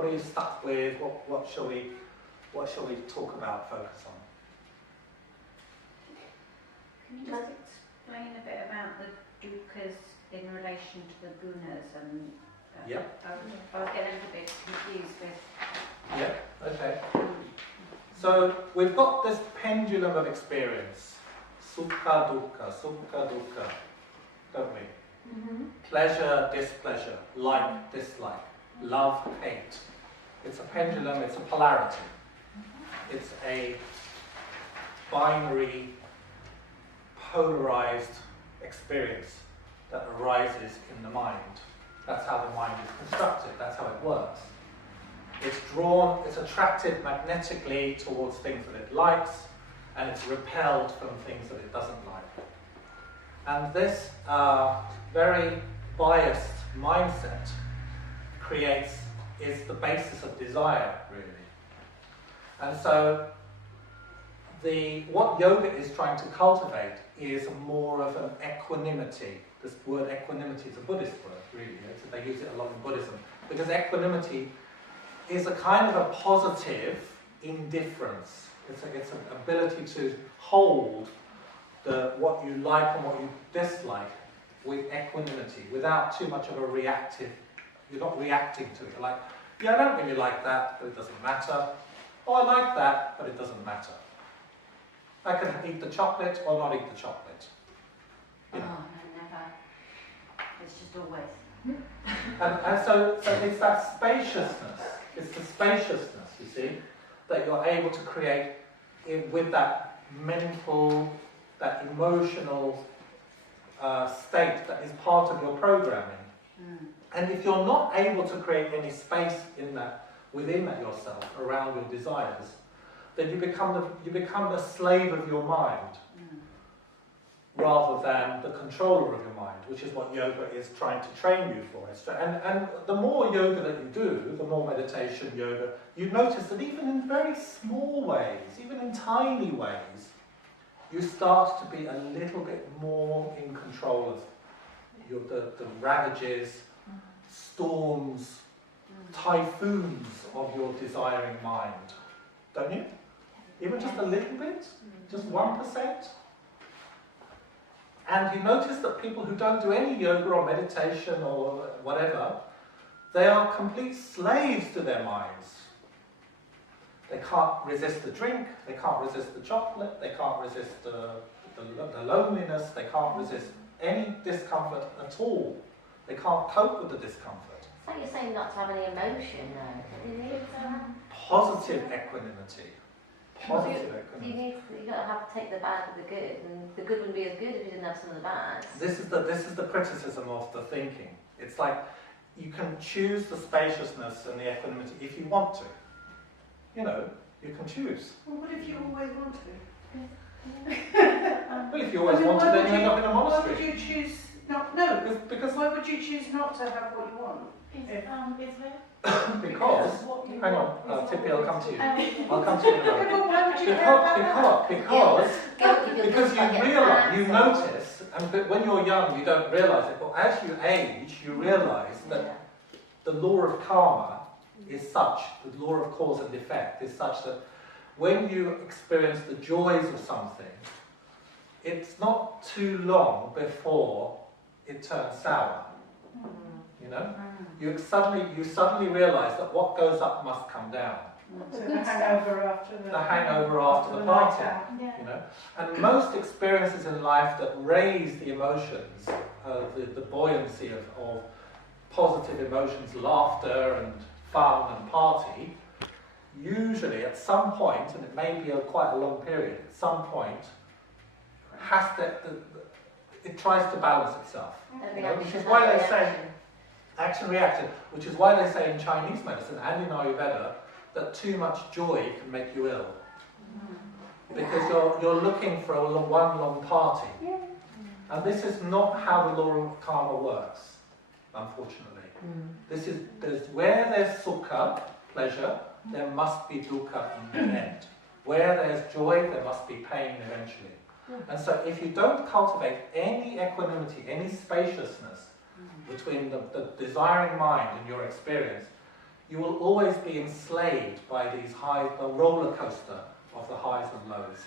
What are you stuck with? What shall we talk about, focus on? Can you just explain a bit about the dukkha's in relation to the gunas? And Yep. I was getting a little bit confused with. Yeah, okay. So we've got this pendulum of experience. Sukha, Dukha, don't we? Mm-hmm. Pleasure, displeasure, like, dislike, love, hate. It's a pendulum, it's a polarity. It's a binary, polarized experience that arises in the mind. That's how the mind is constructed, that's how it works. It's attracted magnetically towards things that it likes, and it's repelled from things that it doesn't like. And this very biased mindset is the basis of desire, really. And so what yoga is trying to cultivate is more of an equanimity. This word equanimity is a Buddhist word, really. They use it a lot in Buddhism, because equanimity is a kind of a positive indifference. It's an ability to hold what you like and what you dislike with equanimity, without too much of a reactive. You're not reacting to it. You're like, yeah, I don't really like that, but it doesn't matter. Oh, I like that, but it doesn't matter. I can eat the chocolate or not eat the chocolate. You know? Oh, no, never. It's just always. And so it's that spaciousness. It's the spaciousness, you see, that you're able to create with that mental, that emotional state that is part of your programming. Mm. And if you're not able to create any space within that yourself, around your desires, then you become the slave of your mind, rather than the controller of your mind, which is what yoga is trying to train you for. And the more yoga that you do, the more meditation, yoga, you notice that even in very small ways, even in tiny ways, you start to be a little bit more in control of the ravages, storms, typhoons of your desiring mind. Don't you? Even just a little bit? Just 1%? And you notice that people who don't do any yoga or meditation or whatever, they are complete slaves to their minds. They can't resist the drink, they can't resist the chocolate, they can't resist the loneliness, they can't resist any discomfort at all. They can't cope with the discomfort. So you're saying not to have any emotion, though? Do you need to have Positive equanimity. Positive equanimity. You've got to take the bad with the good, and the good wouldn't be as good if you didn't have some of the bad. This is the criticism of the thinking. It's like you can choose the spaciousness and the equanimity if you want to. You know, you can choose. Well, what if you always want to? Well, if you always want to, then you end up in a Why monastery. would you choose not? No, Because why would you choose not to have what you want? because hang on, Tippy, I'll come to you. I'll come to you in a moment. Well, why would you care about that? Because you realise, you notice, and when you're young you don't realise it, but as you age you realise that the law of karma is such, the law of cause and effect is such that when you experience the joys of something, it's not too long before it turns sour. You know? You suddenly realise that what goes up must come down. So the hangover after the party. You know? And most experiences in life that raise the emotions, the buoyancy of positive emotions, laughter and fun and party, usually at some point, and it may be quite a long period, at some point, it tries to balance itself. You know, which is why they say action-reaction, which is why they say in Chinese medicine and in Ayurveda that too much joy can make you ill. Because you're looking for one long party. And this is not how the law of karma works, unfortunately. Where there's sukha, pleasure, there must be dukkha in the end. Where there's joy, there must be pain eventually. And so if you don't cultivate any equanimity, any spaciousness between the desiring mind and your experience, you will always be enslaved by these highs, the roller coaster of the highs and lows.